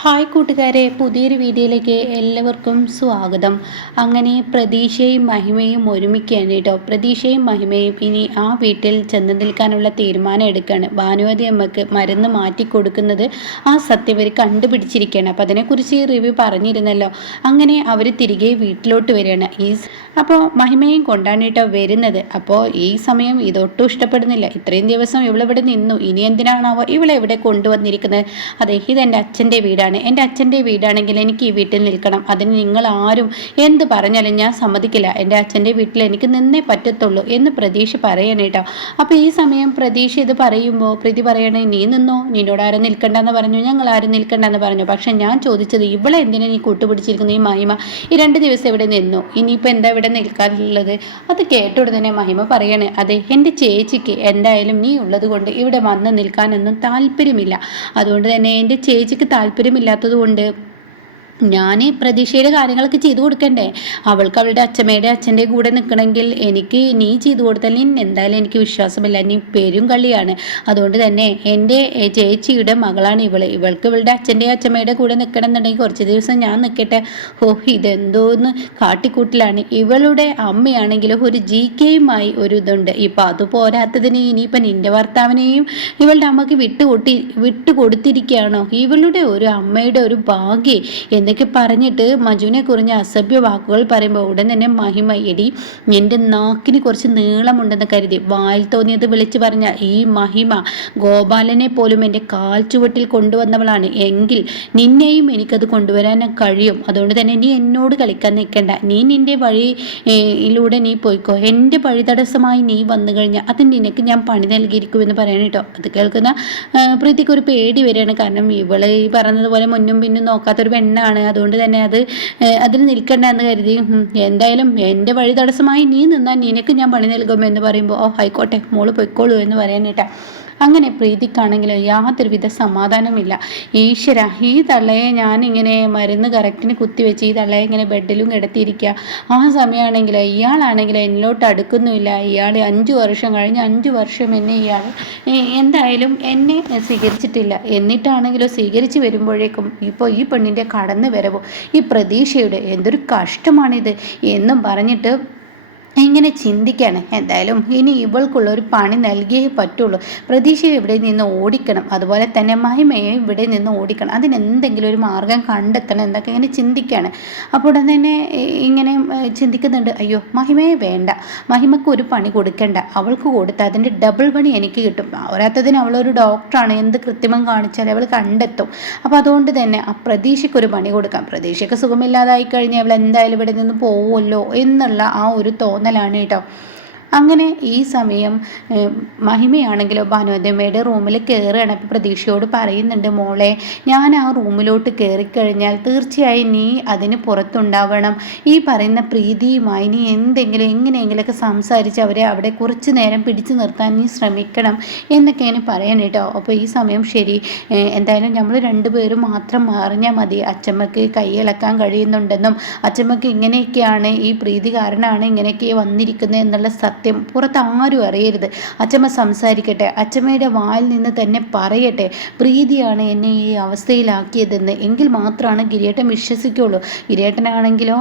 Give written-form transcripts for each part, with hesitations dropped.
Hi കൂട്ടുകാരെ, പുതിയൊരു വീഡിയോയിലേക്ക് എല്ലാവർക്കും സ്വാഗതം. അങ്ങനെ പ്രതീക്ഷയും മഹിമയും ഒരുമിക്കുകയാണ് കേട്ടോ. പ്രതീക്ഷയും മഹിമയും ഇനി ആ വീട്ടിൽ ചെന്ന് നിൽക്കാനുള്ള തീരുമാനം എടുക്കുകയാണ്. ഭാനുവതി അമ്മക്ക് മരുന്ന് മാറ്റി കൊടുക്കുന്നത് ആ സത്യം അവർ കണ്ടുപിടിച്ചിരിക്കുകയാണ്. അപ്പോൾ അതിനെക്കുറിച്ച് റിവ്യൂ പറഞ്ഞിരുന്നല്ലോ. അങ്ങനെ അവർ തിരികെ വീട്ടിലോട്ട് വരികയാണ്. അപ്പോൾ മഹിമയും കൊണ്ടാണ് കേട്ടോ വരുന്നത്. അപ്പോൾ ഈ സമയം ഇതൊട്ടും ഇഷ്ടപ്പെടുന്നില്ല. ഇത്രയും ദിവസം ഇവളിവിടെ നിന്നു, ഇനി എന്തിനാണാവോ ഇവളെ ഇവിടെ കൊണ്ടുവന്നിരിക്കുന്നത്? അതെ, ഇതെൻ്റെ അച്ഛൻ്റെ വീടാണ്. എൻ്റെ അച്ഛൻ്റെ വീടാണെങ്കിൽ എനിക്ക് ഈ വീട്ടിൽ നിൽക്കണം. അതിന് നിങ്ങൾ ആരും എന്ത് പറഞ്ഞാലും ഞാൻ സമ്മതിക്കില്ല. എൻ്റെ അച്ഛൻ്റെ വീട്ടിൽ എനിക്ക് നിന്നേ പറ്റത്തുള്ളൂ എന്ന് പ്രതീക്ഷ പറയണേ കേട്ടോ. അപ്പോൾ ഈ സമയം പ്രതീക്ഷ ഇത് പറയുമ്പോൾ പ്രീതി പറയണേ, നീ നിന്നോ, നിന്നോട് ആരും നിൽക്കണ്ടെന്ന് പറഞ്ഞു, ഞങ്ങൾ ആരും നിൽക്കണ്ടെന്ന് പറഞ്ഞു. പക്ഷെ ഞാൻ ചോദിച്ചത് ഇവളെ എന്തിനാ നീ കൂട്ടുപിടിച്ചിരിക്കുന്നു? ഈ മഹിമ ഈ 2 ദിവസം ഇവിടെ നിന്നു, ഇനിയിപ്പോൾ എന്താ ഇവിടെ നിൽക്കാറുള്ളത്? അത് കേട്ടോട് തന്നെ മഹിമ പറയണേ, അതെ, എൻ്റെ ചേച്ചിക്ക് എന്തായാലും നീ ഉള്ളത് കൊണ്ട് ഇവിടെ വന്ന് നിൽക്കാനൊന്നും താല്പര്യമില്ല. അതുകൊണ്ട് തന്നെ എൻ്റെ ചേച്ചിക്ക് താല്പര്യമില്ലാത്തത് കൊണ്ട് ഞാൻ പ്രതീക്ഷയുടെ കാര്യങ്ങളൊക്കെ ചെയ്തു കൊടുക്കണ്ടേ? അവൾക്ക് അവളുടെ അച്ഛൻ്റെ കൂടെ നിൽക്കണമെങ്കിൽ എനിക്ക് നീ ചെയ്തു കൊടുത്താൽ എന്തായാലും എനിക്ക് വിശ്വാസമില്ല. നീ പെരും കളിയാണ്. അതുകൊണ്ട് തന്നെ എൻ്റെ ചേച്ചിയുടെ മകളാണ് ഇവൾക്ക് ഇവളുടെ അച്ഛമ്മയുടെ കൂടെ നിൽക്കണം എന്നുണ്ടെങ്കിൽ കുറച്ച് ദിവസം ഞാൻ നിൽക്കട്ടെ. ഇതെന്തോന്ന് കാട്ടിക്കൂട്ടിലാണ്. ഇവളുടെ അമ്മയാണെങ്കിലും ഒരു GKയുമായി ഒരു ഇതുണ്ട്. ഇപ്പം അത് പോരാത്തതിന് ഇനിയിപ്പം നിൻ്റെ ഭർത്താവിനെയും ഇവളുടെ അമ്മക്ക് വിട്ടുകൊടുത്തിരിക്കുകയാണോ? ഇവളുടെ ഒരു അമ്മയുടെ ഒരു ഭാഗ്യം എന്നൊക്കെ പറഞ്ഞിട്ട് മജുവിനെ കുറിഞ്ഞ അസഭ്യ വാക്കുകൾ പറയുമ്പോൾ ഉടൻ തന്നെ മഹിമ, എടി എൻ്റെ നാക്കിന് കുറച്ച് നീളമുണ്ടെന്ന് കരുതി വായിൽ തോന്നിയത് വിളിച്ചു പറഞ്ഞ ഈ മഹിമ ഗോപാലനെ പോലും എൻ്റെ കാൽ ചുവട്ടിൽ കൊണ്ടുവന്നവളാണ്. എങ്കിൽ നിന്നെയും എനിക്കത് കൊണ്ടുവരാൻ കഴിയും. അതുകൊണ്ട് തന്നെ നീ എന്നോട് കളിക്കാൻ നിൽക്കണ്ട. നീ നിൻ്റെ വഴിയിലൂടെ നീ പോയിക്കോ. എൻ്റെ വഴി തടസ്സമായി നീ വന്നു കഴിഞ്ഞാൽ അത് നിനക്ക് ഞാൻ പണി നൽകിയിരിക്കുമെന്ന് പറയാൻ കേട്ടോ. അത് കേൾക്കുന്ന പ്രീതിക്ക് ഒരു പേടി വരികയാണ്. കാരണം ഇവള് ഈ പറഞ്ഞതുപോലെ മുന്നും പിന്നും നോക്കാത്തൊരു പെണ്ണാണ്. അതുകൊണ്ട് തന്നെ അതിന് നിൽക്കണ്ട എന്ന് കരുതി എന്തായാലും എൻ്റെ വഴി തടസ്സമായി നീ നിന്നാൽ നിനക്ക് ഞാൻ പണി നൽകുമെന്ന് പറയുമ്പോൾ ആയിക്കോട്ടെ മോള് പൊയ്ക്കോളൂ എന്ന് പറയാനേട്ടാ. അങ്ങനെ പ്രീതിക്കാണെങ്കിലും യാതൊരുവിധ സമാധാനമില്ല. ഈശ്വര, ഈ തള്ളയെ ഞാനിങ്ങനെ മരുന്ന് കറക്റ്റിന് കുത്തിവെച്ച് ഈ തള്ളയെ ഇങ്ങനെ ബെഡിലും കിടത്തിയിരിക്കുക. ആ സമയമാണെങ്കിൽ ഇയാളാണെങ്കിൽ എന്നിലോട്ട് അടുക്കുന്നുമില്ല. ഇയാൾ 5 വർഷം കഴിഞ്ഞ് 5 വർഷം എന്നെ ഇയാൾ എന്തായാലും എന്നെ സ്വീകരിച്ചിട്ടില്ല. എന്നിട്ടാണെങ്കിലും സ്വീകരിച്ച് വരുമ്പോഴേക്കും ഇപ്പോൾ ഈ പെണ്ണിൻ്റെ കടന്നു വരവും ഈ പ്രതീക്ഷയുടെ എന്തൊരു കഷ്ടമാണിത് എന്നും പറഞ്ഞിട്ട് ഇങ്ങനെ ചിന്തിക്കുകയാണ്. എന്തായാലും ഇനി ഇവൾക്കുള്ള ഒരു പണി നൽകിയേ പറ്റുള്ളൂ. പ്രതീക്ഷയെ ഇവിടെ നിന്ന് ഓടിക്കണം, അതുപോലെ തന്നെ മഹിമയെ ഇവിടെ നിന്ന് ഓടിക്കണം. അതിനെന്തെങ്കിലും ഒരു മാർഗം കണ്ടെത്തണം എന്നൊക്കെ ഇങ്ങനെ ചിന്തിക്കുകയാണ്. അപ്പോൾ ഉടൻ തന്നെ ഇങ്ങനെ ചിന്തിക്കുന്നുണ്ട്, അയ്യോ മഹിമയെ വേണ്ട, മഹിമക്ക് ഒരു പണി കൊടുക്കേണ്ട, അവൾക്ക് കൊടുത്ത് അതിൻ്റെ ഡബിൾ പണി എനിക്ക് കിട്ടും. പോരാത്തതിന് അവളൊരു ഡോക്ടറാണ്, എന്ത് കൃത്രിമം കാണിച്ചാൽ അവൾ കണ്ടെത്തും. അപ്പോൾ അതുകൊണ്ട് തന്നെ ആ പ്രതീക്ഷയ്ക്കൊരു പണി കൊടുക്കാം. പ്രതീക്ഷയ്ക്ക് സുഖമില്ലാതായി കഴിഞ്ഞാൽ അവൾ എന്തായാലും ഇവിടെ നിന്ന് പോവുമല്ലോ എന്നുള്ള ആ ഒരു തോന്നലാണ് കേട്ടോ. അങ്ങനെ ഈ സമയം മഹിമയാണെങ്കിലോ ഭാനുവതിയമ്മയുടെ റൂമിൽ കയറുകയാണ്. അപ്പോൾ പ്രതീക്ഷയോട് പറയുന്നുണ്ട്, മോളെ ഞാൻ ആ റൂമിലോട്ട് കയറിക്കഴിഞ്ഞാൽ തീർച്ചയായും നീ അതിന് പുറത്തുണ്ടാവണം. ഈ പറയുന്ന പ്രീതിയുമായി നീ എങ്ങനെയെങ്കിലുമൊക്കെ സംസാരിച്ച് അവരെ അവിടെ കുറച്ച് നേരം പിടിച്ചു നിർത്താൻ നീ ശ്രമിക്കണം എന്നൊക്കെ ഇങ്ങനെ പറയാൻ കേട്ടോ. അപ്പോൾ ഈ സമയം ശരി, എന്തായാലും നമ്മൾ 2 പേരും മാത്രം അറിഞ്ഞാൽ മതി. അച്ചമ്മക്ക് കൈയിളക്കാൻ കഴിയുന്നുണ്ടെന്നും അച്ചമ്മക്ക് ഇങ്ങനെയൊക്കെയാണ്, ഈ പ്രീതി കാരണമാണ് ഇങ്ങനെയൊക്കെ വന്നിരിക്കുന്നത് എന്നുള്ള സത്യം പുറത്ത് ആരും അറിയരുത്. അച്ചമ്മ സംസാരിക്കട്ടെ, അച്ചമ്മയുടെ വായിൽ നിന്ന് തന്നെ പറയട്ടെ പ്രീതിയാണ് എന്നെ ഈ അവസ്ഥയിലാക്കിയതെന്ന്. എങ്കിൽ മാത്രമാണ് ഗിരിയേട്ടൻ വിശ്വസിക്കുള്ളൂ. ഗിരിയേട്ടനാണെങ്കിലോ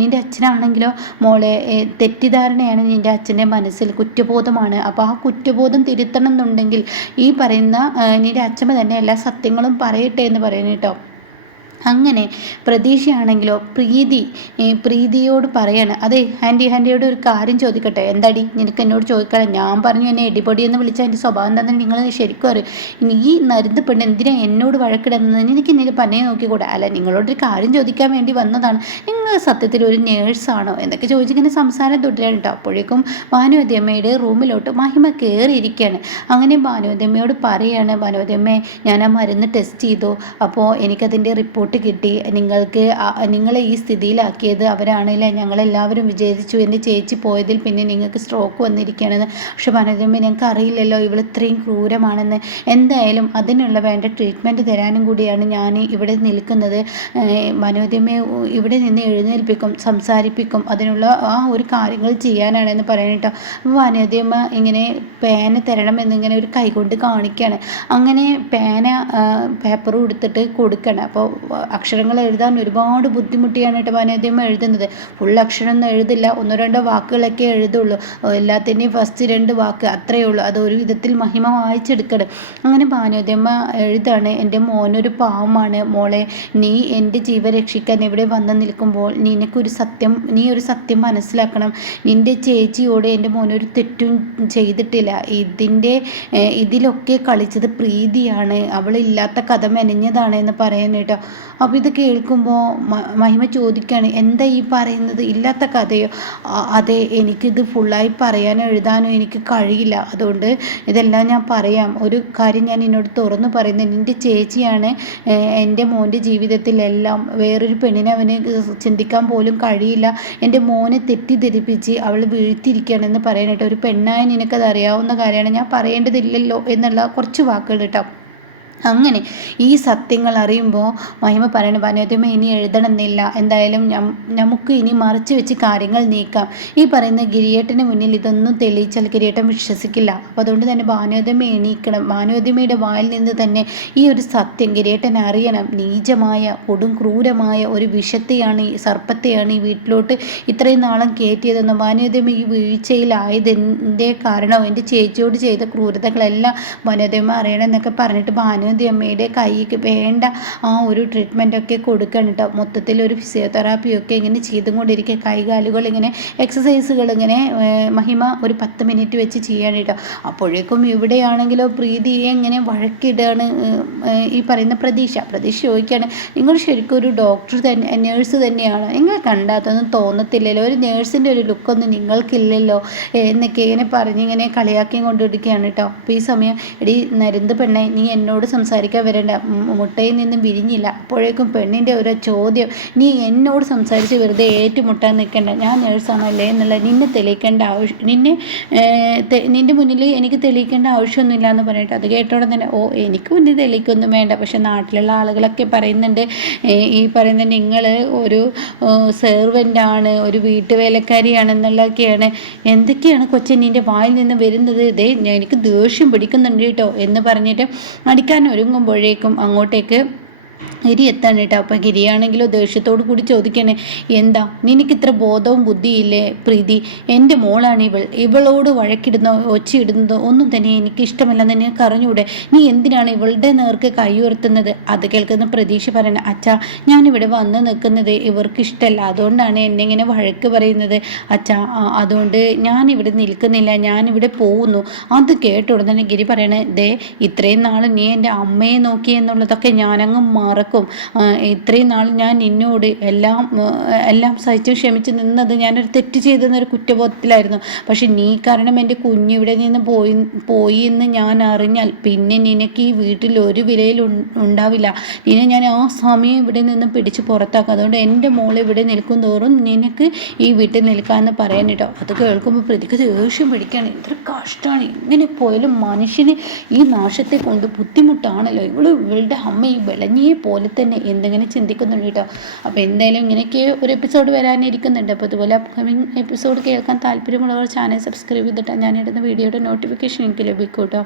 നിൻ്റെ അച്ഛനാണെങ്കിലോ മോളെ തെറ്റിദ്ധാരണയാണ് നിൻ്റെ അച്ഛൻ്റെ മനസ്സിൽ, കുറ്റബോധമാണ്. അപ്പോൾ ആ കുറ്റബോധം തിരുത്തണം എന്നുണ്ടെങ്കിൽ ഈ പറയുന്ന നിൻ്റെ അച്ഛമ്മ തന്നെ എല്ലാ സത്യങ്ങളും പറയട്ടെ എന്ന് പറയുന്നത് കേട്ടോ. അങ്ങനെ പ്രതീക്ഷയാണെങ്കിലോ പ്രീതിയോട് പറയാണ്, അതെ ആൻറ്റിയോട് ഒരു കാര്യം ചോദിക്കട്ടെ. എന്താടി നിനക്ക് എന്നോട് ചോദിക്കണം? ഞാൻ പറഞ്ഞു എന്നെ എടിപൊടി എന്ന് വിളിച്ചാൽ എൻ്റെ സ്വഭാവം എന്താണെന്ന് നിങ്ങൾ ശരിക്കും അറിയും. ഈ നരുന്ന് പെണ്ണ് എന്തിനാ എന്നോട് വഴക്കിടുന്നത്? എനിക്ക് എന്നെ പന്നെ നോക്കിക്കൂടെ? അല്ല, നിങ്ങളോടൊരു കാര്യം ചോദിക്കാൻ വേണ്ടി വന്നതാണ്. നിങ്ങൾ സത്യത്തിൽ ഒരു നേഴ്സാണോ എന്നൊക്കെ ചോദിച്ചിങ്ങനെ സംസാരം തുടരാണ് കേട്ടോ. അപ്പോഴേക്കും ഭാനുവതിയമ്മയുടെ റൂമിലോട്ട് മഹിമ കയറിയിരിക്കുകയാണ്. അങ്ങനെ ഭാനുവതിയമ്മയോട് പറയാണ്, ഭാനുവതിയമ്മേ ഞാൻ ആ മരുന്ന് ടെസ്റ്റ് ചെയ്തു, അപ്പോൾ എനിക്കതിൻ്റെ റിപ്പോർട്ട് റിപ്പോർട്ട് കിട്ടി, നിങ്ങൾക്ക് നിങ്ങളെ ഈ സ്ഥിതിയിലാക്കിയത് അവരാണല്ലേ, ഞങ്ങളെല്ലാവരും വിചാരിച്ചു എൻ്റെ ചേച്ചി പോയതിൽ പിന്നെ നിങ്ങൾക്ക് സ്ട്രോക്ക് വന്നിരിക്കുകയാണെന്ന്. പക്ഷെ മനോരമ ഞങ്ങൾക്ക് അറിയില്ലല്ലോ ഇവൾ ഇത്രയും ക്രൂരമാണെന്ന്. എന്തായാലും അതിനുള്ള വേണ്ട ട്രീറ്റ്മെൻറ്റ് തരാനും കൂടിയാണ് ഞാൻ ഇവിടെ നിൽക്കുന്നത്. മനോരമയെ ഇവിടെ നിന്ന് എഴുന്നേൽപ്പിക്കും, സംസാരിപ്പിക്കും, അതിനുള്ള ആ ഒരു കാര്യങ്ങൾ ചെയ്യാനാണെന്ന് പറയാനിട്ടോ. അപ്പോൾ മനോരമ ഇങ്ങനെ പേന തരണമെന്നിങ്ങനെ ഒരു കൈകൊണ്ട് കാണിക്കുകയാണ്. അങ്ങനെ പേന പേപ്പറും എടുത്തിട്ട് കൊടുക്കണം. അപ്പോൾ അക്ഷരങ്ങൾ എഴുതാൻ ഒരുപാട് ബുദ്ധിമുട്ടിയാണ് കേട്ടോ മനോരമ എഴുതുന്നത്. ഫുൾ അക്ഷരമൊന്നും എഴുതില്ല, ഒന്നോ രണ്ടോ വാക്കുകളൊക്കെ എഴുതുള്ളൂ. എല്ലാത്തിൻ്റെയും ഫസ്റ്റ് 2 വാക്ക് അത്രയേ ഉള്ളൂ. അത് ഒരു വിധത്തിൽ മഹിമ വായിച്ചെടുക്കണം. അങ്ങനെ മനോരമ എഴുതാണ്, എൻ്റെ മോനൊരു പാവമാണ് മോളെ, നീ എൻ്റെ ജീവൻ രക്ഷിക്കാൻ ഇവിടെ വന്ന് നിൽക്കുമ്പോൾ നീ ഒരു സത്യം മനസ്സിലാക്കണം. നിൻ്റെ ചേച്ചിയോട് എൻ്റെ മോനൊരു തെറ്റും ചെയ്തിട്ടില്ല. ഇതിലൊക്കെ കളിച്ചത് പ്രീതിയാണ്, അവളില്ലാത്ത കഥ മെനഞ്ഞതാണ് എന്ന് പറയാൻ കേട്ടോ. അപ്പോൾ ഇത് കേൾക്കുമ്പോൾ മഹിമ ചോദിക്കുകയാണ്, എന്താ ഈ പറയുന്നത്, ഇല്ലാത്ത കഥയോ? അതെ, എനിക്കിത് ഫുള്ളായി പറയാനോ എഴുതാനോ എനിക്ക് കഴിയില്ല, അതുകൊണ്ട് ഇതെല്ലാം ഞാൻ പറയാം. ഒരു കാര്യം ഞാൻ എന്നോട് തുറന്നു പറയുന്നത്, നിൻ്റെ ചേച്ചിയാണ് എൻ്റെ മോൻ്റെ ജീവിതത്തിലെല്ലാം. വേറൊരു പെണ്ണിനെ അവന് ചിന്തിക്കാൻ പോലും കഴിയില്ല. എൻ്റെ മോനെ തെറ്റിദ്ധരിപ്പിച്ച് അവൾ വീഴ്ത്തിയിരിക്കുകയാണെന്ന് പറയാനായിട്ട്. ഒരു പെണ്ണായ നിനക്കത് അറിയാവുന്ന കാര്യമാണ്, ഞാൻ പറയേണ്ടതില്ലല്ലോ എന്നുള്ള കുറച്ച് വാക്കുകൾ കേട്ടോ. അങ്ങനെ ഈ സത്യങ്ങൾ അറിയുമ്പോൾ മഹിമ പറയണ മനോരമ ഇനി എഴുതണമെന്നില്ല, എന്തായാലും നമുക്ക് ഇനി മറച്ചു വെച്ച് കാര്യങ്ങൾ നീക്കാം. ഈ പറയുന്ന ഗിരിയേട്ടന് മുന്നിൽ ഇതൊന്നും തെളിയിച്ചാൽ ഗിരിയേട്ടൻ വിശ്വസിക്കില്ല. അപ്പോൾ അതുകൊണ്ട് തന്നെ മനോരമ എണീക്കണം. മനോരമയുടെ വായിൽ നിന്ന് തന്നെ ഈ ഒരു സത്യം ഗിരിയേട്ടൻ അറിയണം. നീചമായ കൊടും ക്രൂരമായ ഒരു വിഷത്തെയാണ്, ഈ സർപ്പത്തെയാണ് ഈ വീട്ടിലോട്ട് ഇത്രയും നാളം കയറ്റിയതെന്ന്. മനോരമ ഈ വീഴ്ചയിലായതിൻ്റെ കാരണം എൻ്റെ ചേച്ചിയോട് ചെയ്ത ക്രൂരതകളെല്ലാം മനോരമ അറിയണം എന്നൊക്കെ പറഞ്ഞിട്ട് അമ്മയുടെ കൈക്ക് വേണ്ട ആ ഒരു ട്രീറ്റ്മെൻറ്റൊക്കെ കൊടുക്കണം കേട്ടോ. മൊത്തത്തിൽ ഒരു ഫിസിയോതെറാപ്പിയൊക്കെ ഇങ്ങനെ ചെയ്തും കൊണ്ടിരിക്കുക. കൈകാലുകൾ ഇങ്ങനെ എക്സസൈസുകൾ ഇങ്ങനെ മഹിമ ഒരു 10 മിനിറ്റ് വെച്ച് ചെയ്യാണ് കേട്ടോ. അപ്പോഴേക്കും ഇവിടെയാണെങ്കിലോ പ്രീതിയെ ഇങ്ങനെ വഴക്കിടുകയാണ് ഈ പറയുന്ന പ്രതീക്ഷ ചോദിക്കുകയാണ്, നിങ്ങൾ ശരിക്കും ഒരു ഡോക്ടർ തന്നെ, നേഴ്സ് തന്നെയാണോ? നിങ്ങൾ കണ്ടാത്തൊന്നും തോന്നത്തില്ലല്ലോ, ഒരു നേഴ്സിൻ്റെ ഒരു ലുക്കൊന്നും നിങ്ങൾക്കില്ലല്ലോ എന്നൊക്കെ ഇങ്ങനെ പറഞ്ഞിങ്ങനെ കളിയാക്കിയും കൊണ്ടിരിക്കുകയാണ് കേട്ടോ. അപ്പോൾ ഈ സമയം, എടി നരുന്ത് പെണ്ണെ, നീ എന്നോട് സംസാരിക്കാൻ വരേണ്ട, മുട്ടയിൽ നിന്നും വിരിഞ്ഞില്ല. അപ്പോഴേക്കും പെണ്ണിൻ്റെ ഒരു ചോദ്യം, നീ എന്നോട് സംസാരിച്ച് വെറുതെ ഏറ്റുമുട്ടാൻ നിൽക്കേണ്ട, ഞാൻ നേഴ്സാണല്ലേ എന്നുള്ള നിന്നെ തെളിയിക്കേണ്ട ആവശ്യം, നിൻ്റെ മുന്നിൽ എനിക്ക് തെളിയിക്കേണ്ട ആവശ്യമൊന്നുമില്ല എന്ന് പറഞ്ഞിട്ട് അത് കേട്ടോടെ തന്നെ, ഓ എനിക്ക് മുന്നിൽ തെളിയിക്കൊന്നും വേണ്ട, പക്ഷെ നാട്ടിലുള്ള ആളുകളൊക്കെ പറയുന്നുണ്ട് ഈ പറയുന്ന നിങ്ങൾ ഒരു സെർവൻ്റാണ്, ഒരു വീട്ടുവേലക്കാരിയാണെന്നുള്ളതൊക്കെയാണ്. എന്തൊക്കെയാണ് കൊച്ചൻ നിൻ്റെ വായിൽ നിന്ന് വരുന്നത്? എനിക്ക് ദേഷ്യം പിടിക്കുന്നുണ്ട് കേട്ടോ എന്ന് പറഞ്ഞിട്ട് അടിക്കാൻ ഒരുങ്ങുമ്പോഴേക്കും അങ്ങോട്ടേക്ക് ഗിരി എത്താണ് കേട്ടോ. അപ്പം ഗിരിയാണെങ്കിലോ ദേഷ്യത്തോടു കൂടി ചോദിക്കണേ, എന്താ നിനക്കിത്ര ബോധവും ബുദ്ധിയില്ലേ പ്രീതി? എൻ്റെ മോളാണ് ഇവളോട് വഴക്കിടുന്നോ ഒച്ചയിടുന്നതോ ഒന്നും തന്നെ എനിക്ക് ഇഷ്ടമല്ലെന്ന് നിനക്ക് അറിഞ്ഞൂടെ? നീ എന്തിനാണ് ഇവളുടെ നേർക്ക് കൈ ഉയർത്തുന്നത്? അത് കേൾക്കുന്ന പ്രതീക്ഷ പറയണേ, അച്ഛാ ഞാനിവിടെ വന്ന് നിൽക്കുന്നത് ഇവർക്ക് ഇഷ്ടമല്ല, അതുകൊണ്ടാണ് എന്നെ ഇങ്ങനെ വഴക്ക് പറയുന്നത് അച്ഛാ, അതുകൊണ്ട് ഞാനിവിടെ നിൽക്കുന്നില്ല, ഞാനിവിടെ പോകുന്നു. അത് കേട്ട ഉടനെ ഗിരി പറയണേ, ഇത്രയും നാൾ നീ എൻ്റെ അമ്മയെ നോക്കി എന്നുള്ളതൊക്കെ ഞാനങ്ങ് മറക്കും. ഇത്രയും നാൾ ഞാൻ നിന്നോട് എല്ലാം സഹിച്ചു ക്ഷമിച്ച് നിന്നത് ഞാനൊരു തെറ്റ് ചെയ്തെന്നൊരു കുറ്റബോധത്തിലായിരുന്നു. പക്ഷെ നീ കാരണം എൻ്റെ കുഞ്ഞിവിടെ നിന്ന് പോയി എന്ന് ഞാൻ അറിഞ്ഞാൽ പിന്നെ നിനക്ക് ഈ വീട്ടിൽ ഒരു വിലയിൽ ഉണ്ടാവില്ല. നിന്നെ ഞാൻ ആ സമയം ഇവിടെ നിന്ന് പിടിച്ച് പുറത്താക്കും. അതുകൊണ്ട് എൻ്റെ മോൾ ഇവിടെ നിൽക്കും തോറും നിനക്ക് ഈ വീട്ടിൽ നിൽക്കാമെന്ന് പറയാൻ കേട്ടോ. അത് കേൾക്കുമ്പോൾ പ്രതിക്ക് ദേഷ്യം പിടിക്കുകയാണ്. ഇത്ര കഷ്ടമാണ്, ഇങ്ങനെ പോയാലും മനുഷ്യന് ഈ നാശത്തെ കൊണ്ട് ബുദ്ധിമുട്ടാണല്ലോ. ഇവളുടെ അമ്മ ഈ വിളഞ്ഞിയെ പോലെ തന്നെ എന്തെങ്കിലും ചിന്തിക്കുന്നുണ്ട് കേട്ടോ. അപ്പോൾ എന്തായാലും ഇങ്ങനെയൊക്കെ ഒരു എപ്പിസോഡ് വരാനിരിക്കുന്നുണ്ട്. അപ്പോൾ അതുപോലെ അപ്കമിങ് എപ്പിസോഡ് കേൾക്കാൻ താല്പര്യമുള്ളവർ ചാനൽ സബ്സ്ക്രൈബ് ചെയ്തിട്ടാണ് ഞാനിടുന്ന വീഡിയോയുടെ നോട്ടിഫിക്കേഷൻ എനിക്ക് ലഭിക്കും കേട്ടോ.